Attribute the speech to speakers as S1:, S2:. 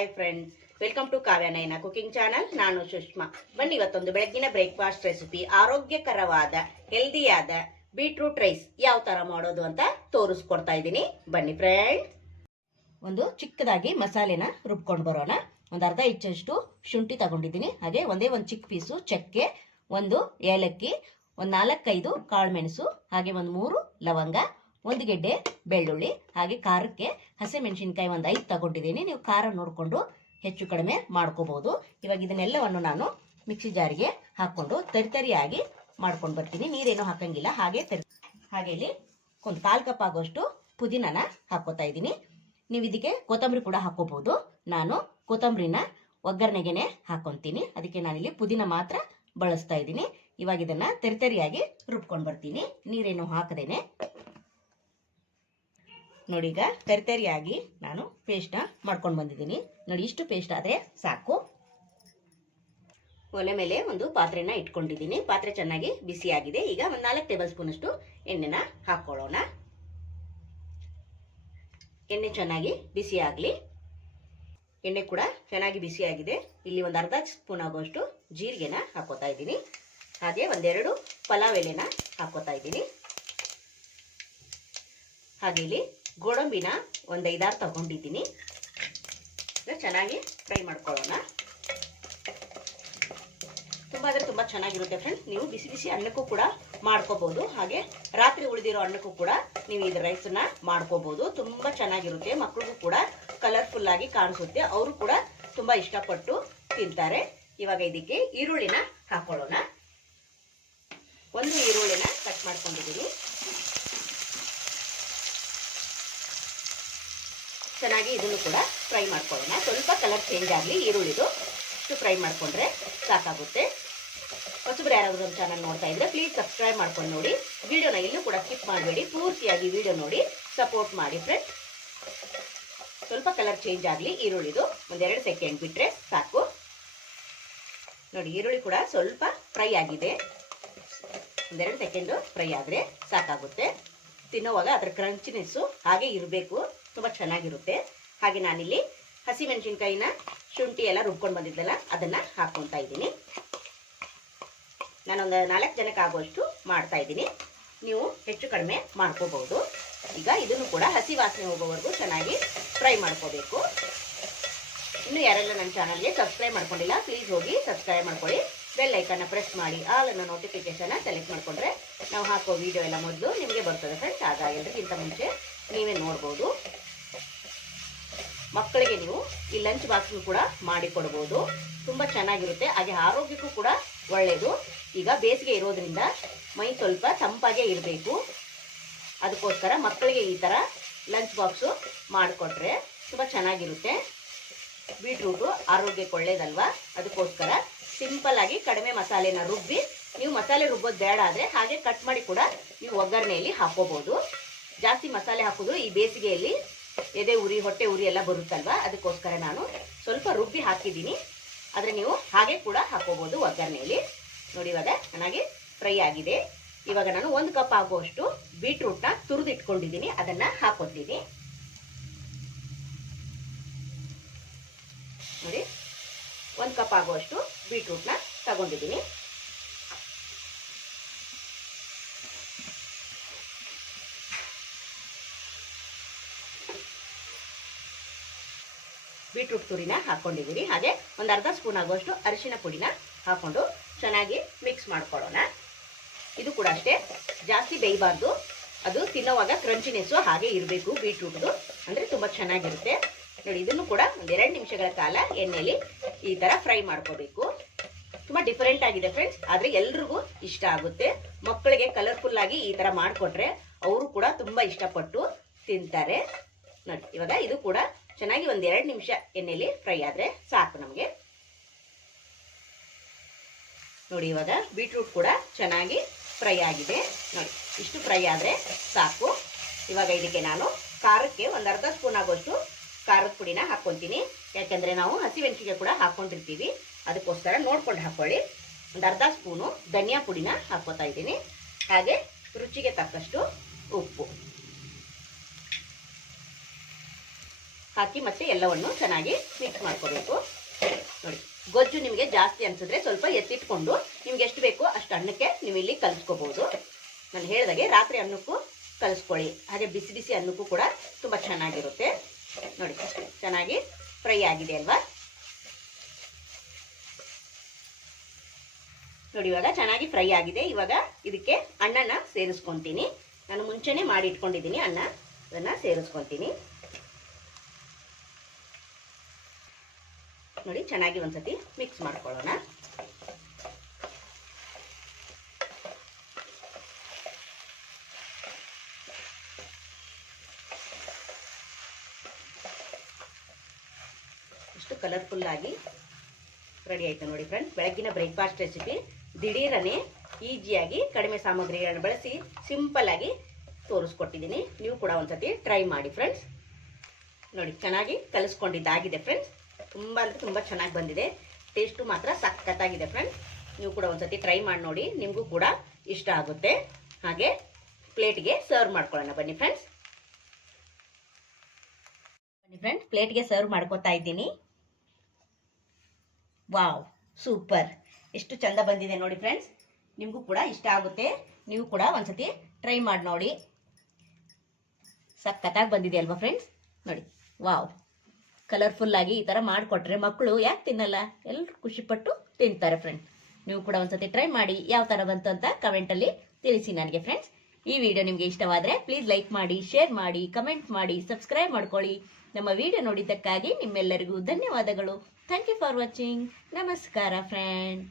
S1: Hi friends welcome to Kavyanayana cooking channel ನಾನು ಸುಷ್ಮಾ. ಬನ್ನಿ ಇವತ್ತೊಂದು ಬೆಳಗ್ಗಿನ ಬ್ರೇಕ್ಫಾಸ್ಟ್ ರೆಸಿಪಿ ಆರೋಗ್ಯಕರವಾದ ಹೆಲ್ದಿಯಾದ ಬೀಟ್ರೂಟ್ ರೈಸ್ ಯಾವ ತರ ಮಾಡೋದು ಅಂತ ತೋರಿಸ್ಕೊಡ್ತಾ ಇದ್ದೀನಿ. ಬನ್ನಿ ಫ್ರೆಂಡ್ ಒಂದು ಚಿಕ್ಕದಾಗಿ ಮಸಾಲೆನ ರುಬ್ಕೊಂಡು ಬರೋಣ. ಒಂದು ಅರ್ಧ ಇಂಚಷ್ಟು ಶುಂಠಿ ತಗೊಂಡಿದ್ದೀನಿ. ಹಾಗೆ ಒಂದೇ ಒಂದು ಚಿಕ್ಕ ಪೀಸು ಚಕ್ಕೆ, ಒಂದು ಏಲಕ್ಕಿ, ಒಂದು ನಾಲ್ಕೈದು ಕಾಳುಮೆಣಸು ಹಾಗೆ ಒಂದು ಮೂರು ಲವಂಗ, ಒಂದು ಗೆಡ್ಡೆ ಬೆಳ್ಳುಳ್ಳಿ, ಹಾಗೆ ಖಾರಕ್ಕೆ ಹಸಿಮೆಣಸಿನ್ಕಾಯಿ ಒಂದು ಐದು ತಗೊಂಡಿದ್ದೀನಿ. ನೀವು ಖಾರ ನೋಡಿಕೊಂಡು ಹೆಚ್ಚು ಕಡಿಮೆ ಮಾಡ್ಕೋಬಹುದು ಇವಾಗ ಇದನ್ನೆಲ್ಲವನ್ನು ನಾನು ಮಿಕ್ಸಿ ಜಾರಿಗೆ ಹಾಕ್ಕೊಂಡು ತರಿತರಿಯಾಗಿ ಮಾಡ್ಕೊಂಡು ಬರ್ತೀನಿ. ನೀರೇನು ಹಾಕಂಗಿಲ್ಲ. ಹಾಗೆ ತರಿ ಹಾಗೆ ಇಲ್ಲಿ ಒಂದು ಕಾಲು ಕಪ್ ಆಗೋಷ್ಟು ಪುದೀನಾನ ಹಾಕೋತಾ ಇದ್ದೀನಿ. ನೀವು ಇದಕ್ಕೆ ಕೊತ್ತಂಬರಿ ಕೂಡ ಹಾಕೋಬಹುದು ನಾನು ಕೊತ್ತಂಬರಿನ ಒಗ್ಗರಣೆಗೆನೆ ಹಾಕೊತೀನಿ. ಅದಕ್ಕೆ ನಾನಿಲ್ಲಿ ಪುದೀನ ಮಾತ್ರ ಬಳಸ್ತಾ ಇದ್ದೀನಿ. ಇವಾಗ ಇದನ್ನ ತರಿತರಿಯಾಗಿ ರುಬ್ಕೊಂಡು ಬರ್ತೀನಿ. ನೀರೇನು ಹಾಕದೇನೆ ನೋಡಿ ಈಗ ತರಿತರಿಯಾಗಿ ನಾನು ಪೇಸ್ಟ್ನ ಮಾಡ್ಕೊಂಡು ಬಂದಿದ್ದೀನಿ. ನೋಡಿ, ಇಷ್ಟು ಪೇಸ್ಟ್ ಆದರೆ ಸಾಕು. ಒಲೆ ಮೇಲೆ ಒಂದು ಪಾತ್ರೆನ ಇಟ್ಕೊಂಡಿದ್ದೀನಿ. ಪಾತ್ರೆ ಚೆನ್ನಾಗಿ ಬಿಸಿಯಾಗಿದೆ. ಈಗ ಒಂದು ನಾಲ್ಕು ಟೇಬಲ್ ಸ್ಪೂನಷ್ಟು ಎಣ್ಣೆನ ಹಾಕ್ಕೊಳ್ಳೋಣ ಎಣ್ಣೆ ಚೆನ್ನಾಗಿ ಬಿಸಿ ಆಗಲಿ ಎಣ್ಣೆ ಕೂಡ ಚೆನ್ನಾಗಿ ಬಿಸಿಯಾಗಿದೆ. ಇಲ್ಲಿ ಒಂದು ಅರ್ಧ ಸ್ಪೂನ್ ಆಗುವಷ್ಟು ಜೀರಿಗೆನ ಹಾಕೋತಾ ಇದ್ದೀನಿ. ಹಾಗೆ ಒಂದೆರಡು ಪಲಾವ್ ಎಲೆನ ಹಾಕೋತಾ ಇದ್ದೀನಿ. ಹಾಗೆ ಇಲ್ಲಿ ಗೋಡಂಬಿನ ಒಂದು ಐದಾರು ತಗೊಂಡಿದ್ದೀನಿ. ಚೆನ್ನಾಗಿ ಫ್ರೈ ಮಾಡ್ಕೊಳ್ಳೋಣ. ತುಂಬ ಅಂದರೆ ತುಂಬ ಚೆನ್ನಾಗಿರುತ್ತೆ ಫ್ರೆಂಡ್ ನೀವು ಬಿಸಿ ಬಿಸಿ ಅನ್ನಕ್ಕೂ ಕೂಡ ಮಾಡ್ಕೋಬಹುದು ಹಾಗೆ ರಾತ್ರಿ ಉಳಿದಿರೋ ಅನ್ನಕ್ಕೂ ಕೂಡ ನೀವು ಇದು ರೈಸನ್ನ ಮಾಡ್ಕೋಬಹುದು ತುಂಬ ಚೆನ್ನಾಗಿರುತ್ತೆ. ಮಕ್ಕಳಿಗೂ ಕೂಡ ಕಲರ್ಫುಲ್ ಆಗಿ ಕಾಣಿಸುತ್ತೆ. ಅವರು ಕೂಡ ತುಂಬ ಇಷ್ಟಪಟ್ಟು ತಿಂತಾರೆ. ಇವಾಗ ಇದಕ್ಕೆ ಈರುಳ್ಳಿನ ಹಾಕೊಳ್ಳೋಣ. ಒಂದು ಈರುಳ್ಳಿನ ಕಟ್ ಮಾಡ್ಕೊಂಡಿದ್ದೀನಿ. ಚೆನ್ನಾಗಿ ಇದನ್ನು ಕೂಡ ಫ್ರೈ ಮಾಡ್ಕೊಳ್ಳೋಣ. ಸ್ವಲ್ಪ ಕಲರ್ ಚೇಂಜ್ ಆಗಲಿ, ಈರುಳ್ಳಿದು ಇಷ್ಟು ಫ್ರೈ ಮಾಡಿಕೊಂಡ್ರೆ ಸಾಕಾಗುತ್ತೆ. ಹೊಸಬ್ರು ಯಾರಾದರೂ ನಮ್ಮ ಚಾನಲ್ ನೋಡ್ತಾ ಇದ್ರೆ ಪ್ಲೀಸ್ ಸಬ್ಸ್ಕ್ರೈಬ್ ಮಾಡ್ಕೊಂಡು ನೋಡಿ. ವಿಡಿಯೋನ ಇಲ್ಲೂ ಕೂಡ ಸ್ಕಿಪ್ ಮಾಡಬೇಡಿ. ಪೂರ್ತಿಯಾಗಿ ವಿಡಿಯೋ ನೋಡಿ ಸಪೋರ್ಟ್ ಮಾಡಿ ಫ್ರೆಂಡ್ ಸ್ವಲ್ಪ ಕಲರ್ ಚೇಂಜ್ ಆಗಲಿ, ಈರುಳ್ಳಿದು ಒಂದೆರಡು ಸೆಕೆಂಡ್ ಬಿಟ್ಟರೆ ಸಾಕು. ನೋಡಿ, ಈರುಳ್ಳಿ ಕೂಡ ಸ್ವಲ್ಪ ಫ್ರೈ ಆಗಿದೆ. ಒಂದೆರಡು ಸೆಕೆಂಡು ಫ್ರೈ ಆದರೆ ಸಾಕಾಗುತ್ತೆ. ತಿನ್ನೋವಾಗ ಅದರ ಕ್ರಂಚಿನೆಸ್ಸು ಹಾಗೆ ಇರಬೇಕು. ತುಂಬ ಚೆನ್ನಾಗಿರುತ್ತೆ. ಹಾಗೆ ನಾನಿಲ್ಲಿ ಹಸಿಮೆಣಸಿನ್ಕಾಯಿನ ಶುಂಠಿ ಎಲ್ಲ ರುಬ್ಕೊಂಡು ಬಂದಿದ್ದಲ್ಲ ಅದನ್ನು ಹಾಕ್ಕೊತಾ ಇದ್ದೀನಿ. ನಾನೊಂದು ನಾಲ್ಕು ಜನಕ್ಕೆ ಆಗುವಷ್ಟು ಮಾಡ್ತಾ ಇದ್ದೀನಿ. ನೀವು ಹೆಚ್ಚು ಕಡಿಮೆ ಮಾಡ್ಕೋಬಹುದು. ಈಗ ಇದನ್ನು ಕೂಡ ಹಸಿ ವಾಸನೆ ಹೋಗೋವರೆಗೂ ಚೆನ್ನಾಗಿ ಫ್ರೈ ಮಾಡ್ಕೋಬೇಕು. ಇನ್ನು ಯಾರೆಲ್ಲ ನನ್ನ ಚಾನಲ್ಗೆ ಸಬ್ಸ್ಕ್ರೈಬ್ ಮಾಡ್ಕೊಂಡಿಲ್ಲ ಪ್ಲೀಸ್ ಹೋಗಿ ಸಬ್ಸ್ಕ್ರೈಬ್ ಮಾಡ್ಕೊಳ್ಳಿ. ಬೆಲ್ ಐಕನ್ನ ಪ್ರೆಸ್ ಮಾಡಿ, ಆಲ್ ಅನ್ನೋ ನೋಟಿಫಿಕೇಶನ್ ಸೆಲೆಕ್ಟ್ ಮಾಡಿಕೊಂಡ್ರೆ ನಾವು ಹಾಕೋ ವಿಡಿಯೋ ಎಲ್ಲ ಮೊದಲು ನಿಮಗೆ ಬರ್ತದೆ ಫ್ರೆಂಡ್ಸ್ ಆಗ ಎಲ್ರಿಗಿಂತ ಮುಂಚೆ ನೀವೇ ನೋಡ್ಬೋದು. ಮಕ್ಕಳಿಗೆ ನೀವು ಈ ಲಂಚ್ ಬಾಕ್ಸ್ ಕೂಡ ಮಾಡಿಕೊಡ್ಬೋದು. ತುಂಬ ಚೆನ್ನಾಗಿರುತ್ತೆ. ಹಾಗೆ ಆರೋಗ್ಯಕ್ಕೂ ಕೂಡ ಒಳ್ಳೆಯದು ಈಗ ಬೇಸಿಗೆ ಇರೋದ್ರಿಂದ ಮೈ ಸ್ವಲ್ಪ ತಂಪಾಗೆ ಇರಬೇಕು. ಅದಕ್ಕೋಸ್ಕರ ಮಕ್ಕಳಿಗೆ ಈ ಥರ ಲಂಚ್ ಬಾಕ್ಸು ಮಾಡಿಕೊಟ್ರೆ ತುಂಬ ಚೆನ್ನಾಗಿರುತ್ತೆ. ಬೀಟ್ರೂಟು ಆರೋಗ್ಯಕ್ಕೆ ಒಳ್ಳೇದಲ್ವಾ? ಅದಕ್ಕೋಸ್ಕರ ಸಿಂಪಲ್ ಆಗಿ ಕಡಿಮೆ ಮಸಾಲೆನ ರುಬ್ಬಿ, ನೀವು ಮಸಾಲೆ ರುಬ್ಬೋದು ಬೇಡ ಆದರೆ ಹಾಗೆ ಕಟ್ ಮಾಡಿ ಕೂಡ ನೀವು ಒಗ್ಗರಣೆಯಲ್ಲಿ ಹಾಕೋಬಹುದು ಜಾಸ್ತಿ ಮಸಾಲೆ ಹಾಕೋದು ಈ ಬೇಸಿಗೆಯಲ್ಲಿ ಎದೆ ಉರಿ, ಹೊಟ್ಟೆ ಉರಿ ಎಲ್ಲ ಬರುತ್ತಲ್ವಾ? ಅದಕ್ಕೋಸ್ಕರ ನಾನು ಸ್ವಲ್ಪ ರುಬ್ಬಿ ಹಾಕಿದ್ದೀನಿ. ಆದರೆ ನೀವು ಹಾಗೆ ಕೂಡ ಹಾಕೋಬೋದು ಒಗ್ಗರಣೆಯಲ್ಲಿ. ನೋಡಿ ಇವಾಗ ಚೆನ್ನಾಗಿ ಫ್ರೈ ಆಗಿದೆ. ಇವಾಗ ನಾನು ಒಂದು ಕಪ್ ಆಗುವಷ್ಟು ಬೀಟ್ರೂಟ್ನ ತುರಿದಿಟ್ಕೊಂಡಿದ್ದೀನಿ. ಅದನ್ನು ಹಾಕೋತೀನಿ. ನೋಡಿ, ಒಂದು ಕಪ್ ಆಗುವಷ್ಟು ಬೀಟ್ರೂಟ್ನ ತಗೊಂಡಿದ್ದೀನಿ. ಬೀಟ್ರೂಟ್ ತುರಿನ ಹಾಕೊಂಡಿದ್ದೀನಿ ಹಾಗೆ ಒಂದು ಅರ್ಧ ಸ್ಪೂನ್ ಆಗುವಷ್ಟು ಅರಿಶಿನ ಪುಡಿನ ಹಾಕೊಂಡು ಚೆನ್ನಾಗಿ ಮಿಕ್ಸ್ ಮಾಡ್ಕೊಳ್ಳೋಣ. ಇದು ಕೂಡ ಅಷ್ಟೇ. ಜಾಸ್ತಿ ಬೇಯಬಾರ್ದು. ಅದು ತಿನ್ನೋವಾಗ ಕ್ರಂಚಿನೆಸ್ಸು ಹಾಗೆ ಇರಬೇಕು ಬೀಟ್ರೂಟ್ದು. ಅಂದರೆ ತುಂಬ ಚೆನ್ನಾಗಿರುತ್ತೆ. ನೋಡಿ, ಇದನ್ನು ಕೂಡ ಒಂದೆರಡು ನಿಮಿಷಗಳ ಕಾಲ ಎಣ್ಣೆಯಲ್ಲಿ ಈ ಥರ ಫ್ರೈ ಮಾಡ್ಕೋಬೇಕು. ತುಂಬ ಡಿಫರೆಂಟ್ ಆಗಿದೆ ಫ್ರೆಂಡ್ಸ್ ಆದರೆ ಎಲ್ರಿಗೂ ಇಷ್ಟ ಆಗುತ್ತೆ. ಮಕ್ಕಳಿಗೆ ಕಲರ್ಫುಲ್ ಆಗಿ ಈ ಥರ ಮಾಡಿಕೊಟ್ರೆ ಅವರು ಕೂಡ ತುಂಬ ಇಷ್ಟಪಟ್ಟು ತಿಂತಾರೆ. ನೋಡಿ, ಇವಾಗ ಇದು ಕೂಡ ಚೆನ್ನಾಗಿ ಒಂದು ಎರಡು ನಿಮಿಷ ಎಣ್ಣೆಯಲ್ಲಿ ಫ್ರೈ ಆದರೆ ಸಾಕು ನಮಗೆ. ನೋಡಿ, ಇವಾಗ ಬೀಟ್ರೂಟ್ ಕೂಡ ಚೆನ್ನಾಗಿ ಫ್ರೈ ಆಗಿದೆ. ನೋಡಿ, ಇಷ್ಟು ಫ್ರೈ ಆದರೆ ಸಾಕು. ಇವಾಗ ಇದಕ್ಕೆ ನಾನು ಖಾರಕ್ಕೆ ಒಂದು ಅರ್ಧ ಸ್ಪೂನ್ ಆಗೋಷ್ಟು ಖಾರದ ಪುಡಿನ ಹಾಕ್ಕೊತೀನಿ. ಯಾಕೆಂದರೆ ನಾವು ಹಸಿಮೆಣಸಿಗೆ ಕೂಡ ಹಾಕ್ಕೊಂಡಿರ್ತೀವಿ. ಅದಕ್ಕೋಸ್ಕರ ನೋಡ್ಕೊಂಡು ಹಾಕ್ಕೊಳ್ಳಿ ಒಂದು ಅರ್ಧ ಸ್ಪೂನು ಧನಿಯಾ ಪುಡಿನ ಹಾಕ್ಕೋತಾ ಇದ್ದೀನಿ. ಹಾಗೆ ರುಚಿಗೆ ತಕ್ಕಷ್ಟು ಉಪ್ಪು. ಹಾಕಿ ಮತ್ತೆ ಎಲ್ಲವನ್ನು ಚೆನ್ನಾಗಿ ಮಿಕ್ಸ್ ಮಾಡ್ಕೋಬೇಕು. ನೋಡಿ, ಗೊಜ್ಜು ನಿಮಗೆ ಜಾಸ್ತಿ ಅನ್ಸಿದ್ರೆ ಸ್ವಲ್ಪ ಎತ್ತಿಟ್ಕೊಂಡು ನಿಮ್ಗೆ ಎಷ್ಟು ಬೇಕೋ ಅಷ್ಟು ಅನ್ನಕ್ಕೆ ನೀವು ಇಲ್ಲಿ ಕಲಿಸ್ಕೋಬಹುದು ನಾನು ಹೇಳಿದಾಗೆ ರಾತ್ರಿ ಅನ್ನಕ್ಕೂ ಕಲಿಸ್ಕೊಳ್ಳಿ. ಹಾಗೆ ಬಿಸಿ ಬಿಸಿ ಅನ್ನಕ್ಕೂ ಕೂಡ ತುಂಬ ಚೆನ್ನಾಗಿರುತ್ತೆ. ನೋಡಿ, ಚೆನ್ನಾಗಿ ಫ್ರೈ ಆಗಿದೆ ಅಲ್ವಾ? ನೋಡಿ, ಇವಾಗ ಚೆನ್ನಾಗಿ ಫ್ರೈ ಆಗಿದೆ. ಇವಾಗ ಇದಕ್ಕೆ ಅಣ್ಣನ ಸೇರಿಸ್ಕೊತೀನಿ. ನಾನು ಮುಂಚೆನೆ ಮಾಡಿ ಇಟ್ಕೊಂಡಿದ್ದೀನಿ ಅನ್ನ. ಅದನ್ನ ಸೇರಿಸ್ಕೊಂತೀನಿ. ನೋಡಿ, ಚೆನ್ನಾಗಿ ಒಂದ್ಸತಿ ಮಿಕ್ಸ್ ಮಾಡ್ಕೊಳ್ಳೋಣ. ಇಷ್ಟು ಕಲರ್ಫುಲ್ ಆಗಿ ರೆಡಿ ಆಯ್ತು ನೋಡಿ ಫ್ರೆಂಡ್ಸ್ ಬೆಳಗ್ಗಿನ ಬ್ರೇಕ್ಫಾಸ್ಟ್ ರೆಸಿಪಿ ದಿಢೀರನೆ ಈಜಿಯಾಗಿ ಕಡಿಮೆ ಸಾಮಗ್ರಿಗಳನ್ನು ಬಳಸಿ ಸಿಂಪಲ್ ಆಗಿ ತೋರಿಸ್ಕೊಟ್ಟಿದ್ದೀನಿ. ನೀವು ಕೂಡ ಒಂದ್ಸತಿ ಟ್ರೈ ಮಾಡಿ ಫ್ರೆಂಡ್ಸ್ ನೋಡಿ, ಚೆನ್ನಾಗಿ ಕಲಿಸ್ಕೊಂಡಿದ್ದಾಗಿದೆ ಫ್ರೆಂಡ್ಸ್ ತುಂಬ ಅಂದರೆ ತುಂಬ ಚೆನ್ನಾಗಿ ಬಂದಿದೆ. ಟೇಸ್ಟು ಮಾತ್ರ ಸಖತ್ತಾಗಿದೆ ಫ್ರೆಂಡ್ಸ್ ನೀವು ಕೂಡ ಒಂದ್ಸತಿ ಟ್ರೈ ಮಾಡಿ ನೋಡಿ, ನಿಮಗೂ ಕೂಡ ಇಷ್ಟ ಆಗುತ್ತೆ. ಹಾಗೆ ಪ್ಲೇಟ್ಗೆ ಸರ್ವ್ ಮಾಡ್ಕೊಳ್ಳೋಣ. ಬನ್ನಿ ಫ್ರೆಂಡ್ಸ್ ಬನ್ನಿ ಫ್ರೆಂಡ್ಸ್ ಪ್ಲೇಟ್ಗೆ ಸರ್ವ್ ಮಾಡ್ಕೊತಾ ಇದ್ದೀನಿ. ವಾವ್ ಸೂಪರ್ ಎಷ್ಟು ಚಂದ ಬಂದಿದೆ ನೋಡಿ ಫ್ರೆಂಡ್ಸ್ ನಿಮಗೂ ಕೂಡ ಇಷ್ಟ ಆಗುತ್ತೆ. ನೀವು ಕೂಡ ಒಂದ್ಸತಿ ಟ್ರೈ ಮಾಡಿ ನೋಡಿ. ಸಖತ್ತಾಗಿ ಬಂದಿದೆ ಅಲ್ವಾ ಫ್ರೆಂಡ್ಸ್ ನೋಡಿ ವಾವ್ ಕಲರ್ಫುಲ್ ಆಗಿ ಈ ಥರ ಮಾಡಿಕೊಟ್ರೆ ಮಕ್ಕಳು ಯಾಕೆ ತಿನ್ನಲ್ಲ? ಎಲ್ಲರೂ ಖುಷಿಪಟ್ಟು ತಿಂತಾರೆ ಫ್ರೆಂಡ್ಸ್ ನೀವು ಕೂಡ ಒಂದ್ಸತಿ ಟ್ರೈ ಮಾಡಿ ಯಾವ ಥರ ಬಂತು ಅಂತ ಕಮೆಂಟಲ್ಲಿ ತಿಳಿಸಿ ನನಗೆ ಫ್ರೆಂಡ್ಸ್ ಈ ವಿಡಿಯೋ ನಿಮಗೆ ಇಷ್ಟವಾದರೆ ಪ್ಲೀಸ್ ಲೈಕ್ ಮಾಡಿ ಶೇರ್ ಮಾಡಿ ಕಮೆಂಟ್ ಮಾಡಿ ಸಬ್ಸ್ಕ್ರೈಬ್ ಮಾಡ್ಕೊಳ್ಳಿ. ನಮ್ಮ ವಿಡಿಯೋ ನೋಡಿದ್ದಕ್ಕಾಗಿ ನಿಮ್ಮೆಲ್ಲರಿಗೂ ಧನ್ಯವಾದಗಳು. ಥ್ಯಾಂಕ್ ಯು ಫಾರ್ ವಾಚಿಂಗ್ ನಮಸ್ಕಾರ ಫ್ರೆಂಡ್